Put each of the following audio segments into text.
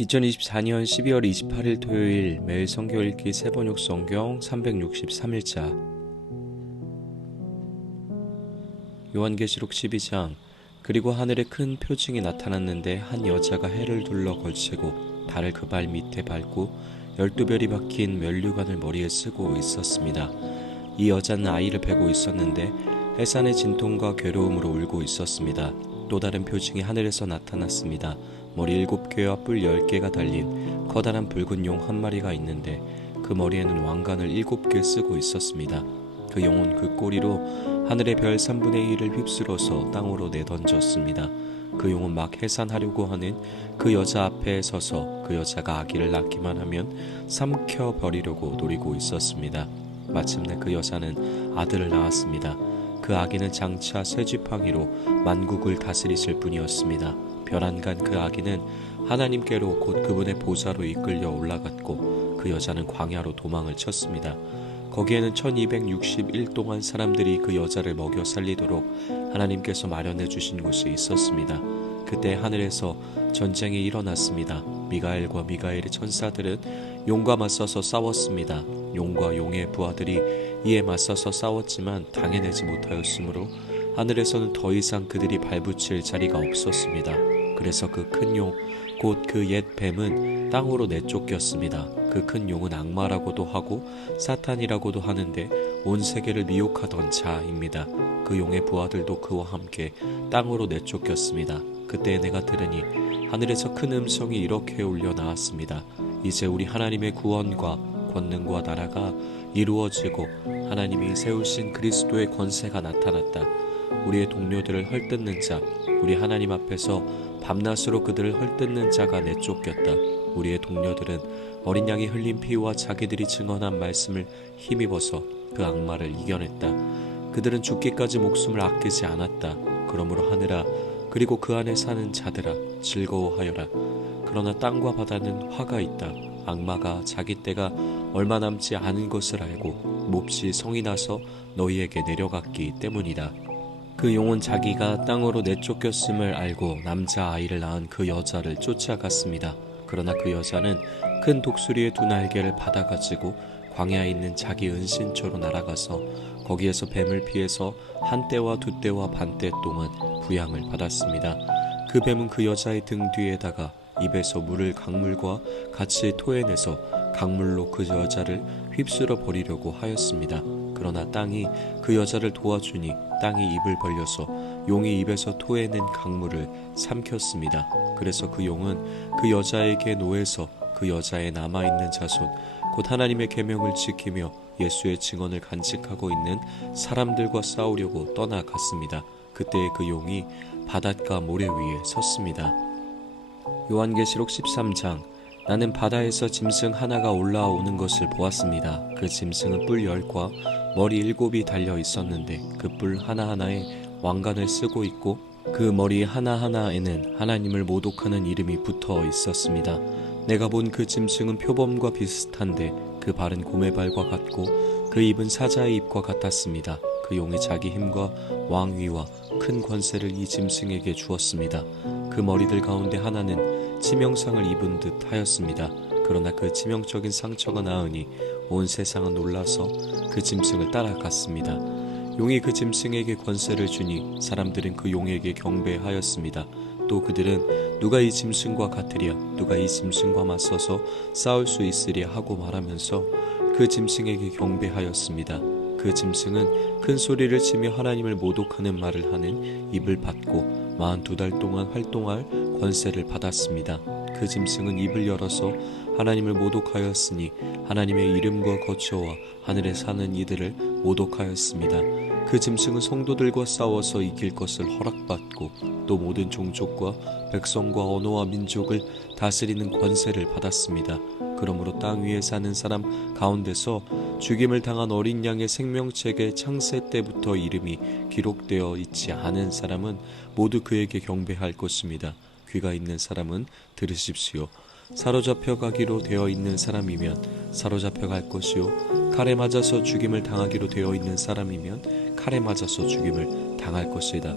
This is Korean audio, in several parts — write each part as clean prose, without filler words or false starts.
2024년 12월 28일 토요일 매일 성경 읽기 세번역 성경 363일차 요한계시록 12장. 그리고 하늘에 큰 표징이 나타났는데 한 여자가 해를 둘러 걸치고 달을 그 발 밑에 밟고 12별이 박힌 면류관을 머리에 쓰고 있었습니다. 이 여자는 아이를 베고 있었는데 해산의 진통과 괴로움으로 울고 있었습니다. 또 다른 표징이 하늘에서 나타났습니다. 머리 7개와 뿔 10개가 달린 커다란 붉은 용 한 마리가 있는데 그 머리에는 왕관을 7개 쓰고 있었습니다. 그 용은 그 꼬리로 하늘의 별 3분의 1을 휩쓸어서 땅으로 내던졌습니다. 그 용은 막 해산하려고 하는 그 여자 앞에 서서 그 여자가 아기를 낳기만 하면 삼켜버리려고 노리고 있었습니다. 마침내 그 여자는 아들을 낳았습니다. 그 아기는 장차 쇠지팡이로 만국을 다스리실 분이었습니다. 별안간 그 아기는 하나님께로 곧 그분의 보좌로 이끌려 올라갔고 그 여자는 광야로 도망을 쳤습니다. 거기에는 1261 동안 사람들이 그 여자를 먹여 살리도록 하나님께서 마련해 주신 곳이 있었습니다. 그때 하늘에서 전쟁이 일어났습니다. 미가엘과 미가엘의 천사들은 용과 맞서서 싸웠습니다. 용과 용의 부하들이 이에 맞서서 싸웠지만 당해내지 못하였으므로 하늘에서는 더 이상 그들이 발붙일 자리가 없었습니다. 그래서 그 큰 용, 곧 그 옛 뱀은 땅으로 내쫓겼습니다. 그 큰 용은 악마라고도 하고 사탄이라고도 하는데 온 세계를 미혹하던 자입니다. 그 용의 부하들도 그와 함께 땅으로 내쫓겼습니다. 그때 내가 들으니 하늘에서 큰 음성이 이렇게 울려 나왔습니다. 이제 우리 하나님의 구원과 권능과 나라가 이루어지고 하나님이 세우신 그리스도의 권세가 나타났다. 우리의 동료들을 헐뜯는 자, 우리 하나님 앞에서 밤낮으로 그들을 헐뜯는 자가 내쫓겼다. 우리의 동료들은 어린 양이 흘린 피와 자기들이 증언한 말씀을 힘입어서 그 악마를 이겨냈다. 그들은 죽기까지 목숨을 아끼지 않았다. 그러므로 하늘아, 그리고 그 안에 사는 자들아, 즐거워하여라. 그러나 땅과 바다는 화가 있다. 악마가 자기 때가 얼마 남지 않은 것을 알고 몹시 성이 나서 너희에게 내려갔기 때문이다. 그 용은 자기가 땅으로 내쫓겼음을 알고 남자아이를 낳은 그 여자를 쫓아갔습니다. 그러나 그 여자는 큰 독수리의 두 날개를 받아가지고 광야에 있는 자기 은신처로 날아가서 거기에서 뱀을 피해서 한 때와 두 때와 반 때 동안 부양을 받았습니다. 그 뱀은 그 여자의 등 뒤에다가 입에서 물을 강물과 같이 토해내서 강물로 그 여자를 휩쓸어 버리려고 하였습니다. 그러나 땅이 그 여자를 도와주니 땅이 입을 벌려서 용이 입에서 토해낸 강물을 삼켰습니다. 그래서 그 용은 그 여자에게 노해서 그 여자의 남아있는 자손 곧 하나님의 계명을 지키며 예수의 증언을 간직하고 있는 사람들과 싸우려고 떠나갔습니다. 그때 그 용이 바닷가 모래 위에 섰습니다. 요한계시록 13장. 나는 바다에서 짐승 하나가 올라오는 것을 보았습니다. 그 짐승은 뿔 10과 머리 7이 달려 있었는데 그 뿔 하나하나에 왕관을 쓰고 있고 그 머리 하나하나에는 하나님을 모독하는 이름이 붙어 있었습니다. 내가 본 그 짐승은 표범과 비슷한데 그 발은 곰의 발과 같고 그 입은 사자의 입과 같았습니다. 그 용이 자기 힘과 왕위와 큰 권세를 이 짐승에게 주었습니다. 그 머리들 가운데 하나는 치명상을 입은 듯 하였습니다. 그러나 그 치명적인 상처가 나으니 온 세상은 놀라서 그 짐승을 따라갔습니다. 용이 그 짐승에게 권세를 주니 사람들은 그 용에게 경배하였습니다. 또 그들은 누가 이 짐승과 같으랴, 누가 이 짐승과 맞서서 싸울 수 있으랴 하고 말하면서 그 짐승에게 경배하였습니다. 그 짐승은 큰 소리를 치며 하나님을 모독하는 말을 하는 입을 받고 42달 동안 활동할 권세를 받았습니다. 그 짐승은 입을 열어서 하나님을 모독하였으니 하나님의 이름과 거처와 하늘에 사는 이들을 모독하였습니다. 그 짐승은 성도들과 싸워서 이길 것을 허락받고 또 모든 종족과 백성과 언어와 민족을 다스리는 권세를 받았습니다. 그러므로 땅 위에 사는 사람 가운데서 죽임을 당한 어린 양의 생명책에 창세 때부터 이름이 기록되어 있지 않은 사람은 모두 그에게 경배할 것입니다. 귀가 있는 사람은 들으십시오. 사로잡혀 가기로 되어 있는 사람이면 사로잡혀 갈 것이요, 칼에 맞아서 죽임을 당하기로 되어 있는 사람이면 칼에 맞아서 죽임을 당할 것이다.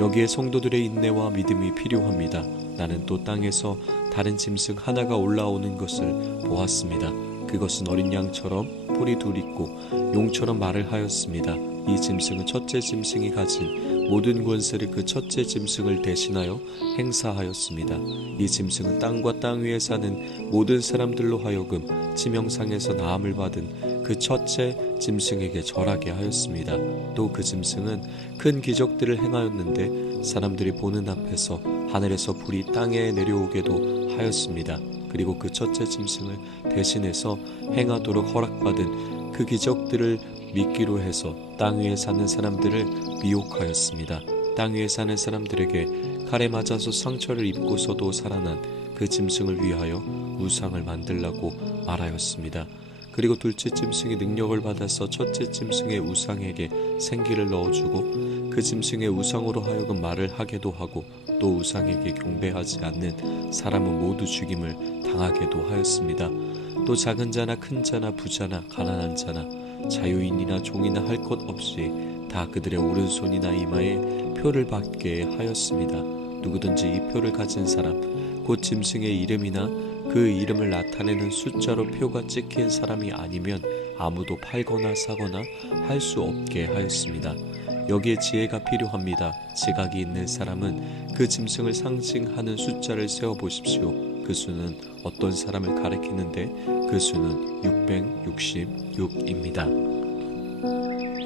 여기에 성도들의 인내와 믿음이 필요합니다. 나는 또 땅에서 다른 짐승 하나가 올라오는 것을 보았습니다. 그것은 어린 양처럼 뿔이 둘 있고 용처럼 말을 하였습니다. 이 짐승은 첫째 짐승이 가진 모든 권세를 그 첫째 짐승을 대신하여 행사하였습니다. 이 짐승은 땅과 땅 위에 사는 모든 사람들로 하여금 지명상에서 나음을 받은 그 첫째 짐승에게 절하게 하였습니다. 또 그 짐승은 큰 기적들을 행하였는데 사람들이 보는 앞에서 하늘에서 불이 땅에 내려오게도 하였습니다. 그리고 그 첫째 짐승을 대신해서 행하도록 허락받은 그 기적들을 믿기로 해서 땅 위에 사는 사람들을 미혹하였습니다. 땅 위에 사는 사람들에게 칼에 맞아서 상처를 입고서도 살아난 그 짐승을 위하여 우상을 만들라고 말하였습니다. 그리고 둘째 짐승이 능력을 받아서 첫째 짐승의 우상에게 생기를 넣어주고 그 짐승의 우상으로 하여금 말을 하게도 하고 또 우상에게 경배하지 않는 사람은 모두 죽임을 당하게도 하였습니다. 또 작은 자나 큰 자나 부자나 가난한 자나 자유인이나 종이나 할 것 없이 다 그들의 오른손이나 이마에 표를 받게 하였습니다. 누구든지 이 표를 가진 사람 곧 짐승의 이름이나 그 이름을 나타내는 숫자로 표가 찍힌 사람이 아니면 아무도 팔거나 사거나 할 수 없게 하였습니다. 여기에 지혜가 필요합니다. 지각이 있는 사람은 그 짐승을 상징하는 숫자를 세어보십시오. 그 수는 어떤 사람을 가리키는데 그 수는 666입니다.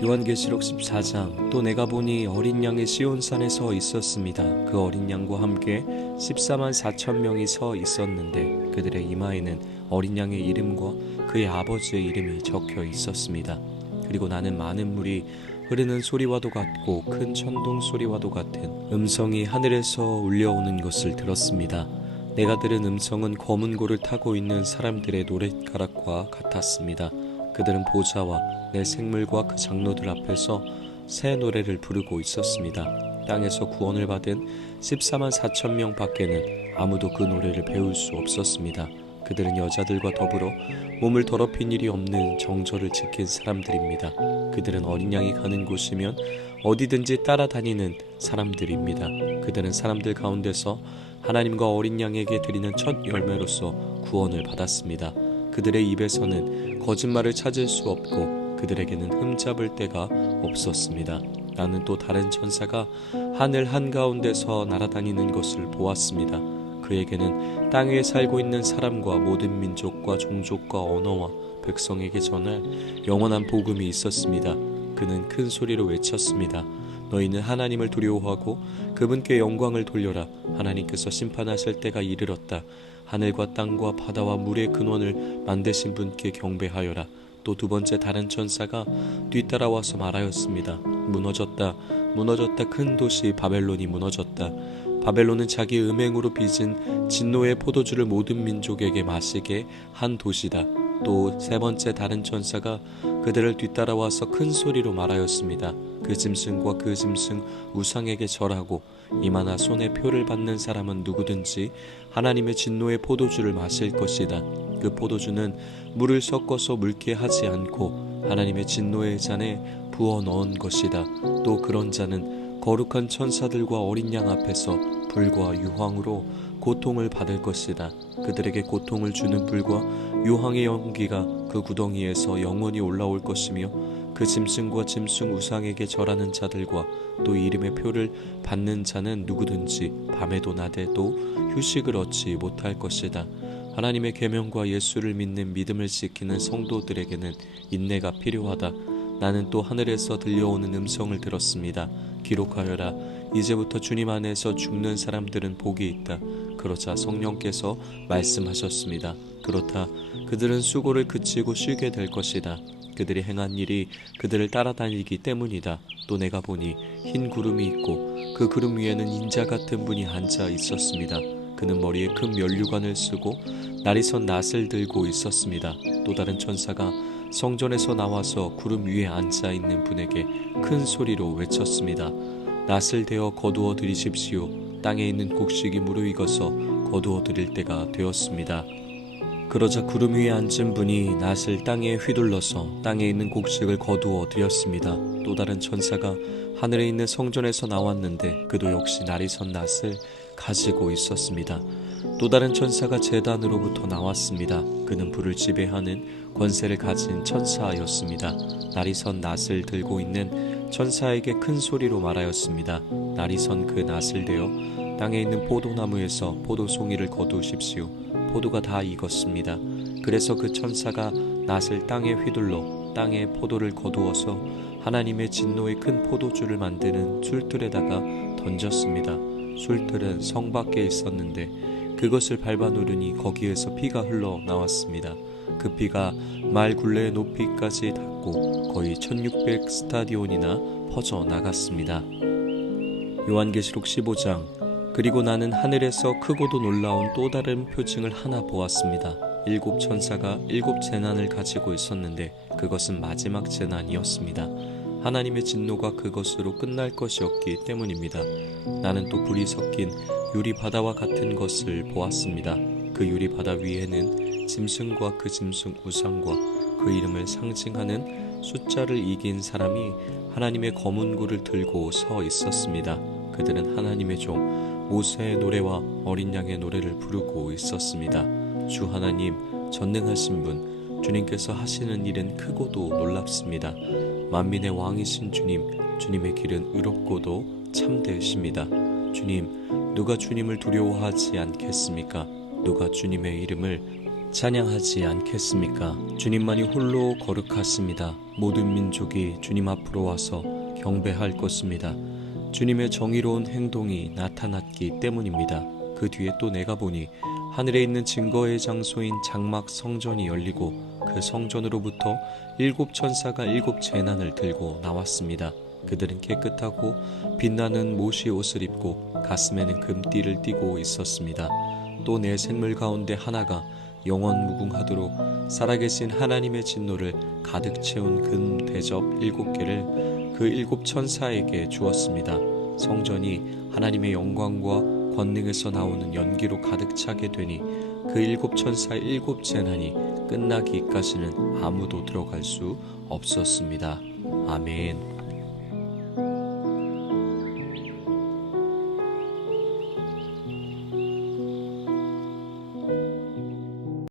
요한계시록 14장. 또 내가 보니 어린 양이 시온산에 서 있었습니다. 그 어린 양과 함께 14만 4천 명이 서 있었는데 그들의 이마에는 어린 양의 이름과 그의 아버지의 이름이 적혀 있었습니다. 그리고 나는 많은 물이 흐르는 소리와도 같고 큰 천둥 소리와도 같은 음성이 하늘에서 울려오는 것을 들었습니다. 내가 들은 음성은 검은 고를 타고 있는 사람들의 노랫가락과 같았습니다. 그들은 보좌와 내 생물과 그 장로들 앞에서 새 노래를 부르고 있었습니다. 땅에서 구원을 받은 14만 4천 명 밖에는 아무도 그 노래를 배울 수 없었습니다. 그들은 여자들과 더불어 몸을 더럽힌 일이 없는 정절을 지킨 사람들입니다. 그들은 어린 양이 가는 곳이면 어디든지 따라다니는 사람들입니다. 그들은 사람들 가운데서 하나님과 어린 양에게 드리는 첫 열매로서 구원을 받았습니다. 그들의 입에서는 거짓말을 찾을 수 없고 그들에게는 흠잡을 데가 없었습니다. 나는 또 다른 천사가 하늘 한가운데서 날아다니는 것을 보았습니다. 그에게는 땅 위에 살고 있는 사람과 모든 민족과 종족과 언어와 백성에게 전할 영원한 복음이 있었습니다. 그는 큰 소리로 외쳤습니다. 너희는 하나님을 두려워하고 그분께 영광을 돌려라. 하나님께서 심판하실 때가 이르렀다. 하늘과 땅과 바다와 물의 근원을 만드신 분께 경배하여라. 또 두 번째 다른 천사가 뒤따라와서 말하였습니다. 무너졌다. 무너졌다. 큰 도시 바벨론이 무너졌다. 바벨론은 자기 음행으로 빚은 진노의 포도주를 모든 민족에게 마시게 한 도시다. 또 세 번째 다른 천사가 그들을 뒤따라와서 큰 소리로 말하였습니다. 그 짐승과 그 짐승 우상에게 절하고 이마나 손에 표를 받는 사람은 누구든지 하나님의 진노의 포도주를 마실 것이다. 그 포도주는 물을 섞어서 묽게 하지 않고 하나님의 진노의 잔에 부어 넣은 것이다. 또 그런 자는 거룩한 천사들과 어린 양 앞에서 불과 유황으로 고통을 받을 것이다. 그들에게 고통을 주는 불과 유황의 연기가 그 구덩이에서 영원히 올라올 것이며 그 짐승과 짐승 우상에게 절하는 자들과 또 이름의 표를 받는 자는 누구든지 밤에도 낮에도 휴식을 얻지 못할 것이다. 하나님의 계명과 예수를 믿는 믿음을 지키는 성도들에게는 인내가 필요하다. 나는 또 하늘에서 들려오는 음성을 들었습니다. 기록하여라. 이제부터 주님 안에서 죽는 사람들은 복이 있다. 그러자 성령께서 말씀하셨습니다. 그렇다. 그들은 수고를 그치고 쉬게 될 것이다. 그들이 행한 일이 그들을 따라다니기 때문이다. 또 내가 보니 흰 구름이 있고 그 구름 위에는 인자 같은 분이 앉아 있었습니다. 그는 머리에 큰 면류관을 쓰고 날이선 낫을 들고 있었습니다. 또 다른 천사가 성전에서 나와서 구름 위에 앉아 있는 분에게 큰 소리로 외쳤습니다. 낫을 대어 거두어 들이십시오. 땅에 있는 곡식이 무르익어서 거두어 들일 때가 되었습니다. 그러자 구름 위에 앉은 분이 낫을 땅에 휘둘러서 땅에 있는 곡식을 거두어 드렸습니다. 또 다른 천사가 하늘에 있는 성전에서 나왔는데 그도 역시 날이 선 낫을 가지고 있었습니다. 또 다른 천사가 제단으로부터 나왔습니다. 그는 불을 지배하는 권세를 가진 천사였습니다. 날이 선 낫을 들고 있는 천사에게 큰 소리로 말하였습니다. 날이 선 그 낫을 대어 땅에 있는 포도나무에서 포도송이를 거두십시오. 포도가 다 익었습니다. 그래서 그 천사가 낫을 땅에 휘둘러 땅에 포도를 거두어서 하나님의 진노의 큰 포도주를 만드는 술틀에다가 던졌습니다. 술틀은 성 밖에 있었는데 그것을 밟아 누르니 거기에서 피가 흘러나왔습니다. 그 피가 말 굴레의 높이까지 닿고 거의 1600 스타디온이나 퍼져나갔습니다. 요한계시록 15장. 그리고 나는 하늘에서 크고도 놀라운 또 다른 표징을 하나 보았습니다. 7 천사가 7 재난을 가지고 있었는데 그것은 마지막 재난이었습니다. 하나님의 진노가 그것으로 끝날 것이었기 때문입니다. 나는 또 불이 섞인 유리바다와 같은 것을 보았습니다. 그 유리바다 위에는 짐승과 그 짐승 우상과 그 이름을 상징하는 숫자를 이긴 사람이 하나님의 검은 굴을 들고 서 있었습니다. 그들은 하나님의 종 모세의 노래와 어린 양의 노래를 부르고 있었습니다. 주 하나님 전능하신 분, 주님께서 하시는 일은 크고도 놀랍습니다. 만민의 왕이신 주님, 주님의 길은 의롭고도 참되십니다. 주님, 누가 주님을 두려워하지 않겠습니까? 누가 주님의 이름을 찬양하지 않겠습니까? 주님만이 홀로 거룩하십니다. 모든 민족이 주님 앞으로 와서 경배할 것입니다. 주님의 정의로운 행동이 나타났기 때문입니다. 그 뒤에 또 내가 보니 하늘에 있는 증거의 장소인 장막 성전이 열리고 그 성전으로부터 7 천사가 7 재난을 들고 나왔습니다. 그들은 깨끗하고 빛나는 모시 옷을 입고 가슴에는 금띠를 띠고 있었습니다. 또 내 생물 가운데 하나가 영원 무궁하도록 살아계신 하나님의 진노를 가득 채운 금 대접 7개를 그 7 천사에게 주었습니다. 성전이 하나님의 영광과 권능에서 나오는 연기로 가득 차게 되니 그 7 천사의 7 재난이 끝나기까지는 아무도 들어갈 수 없었습니다. 아멘.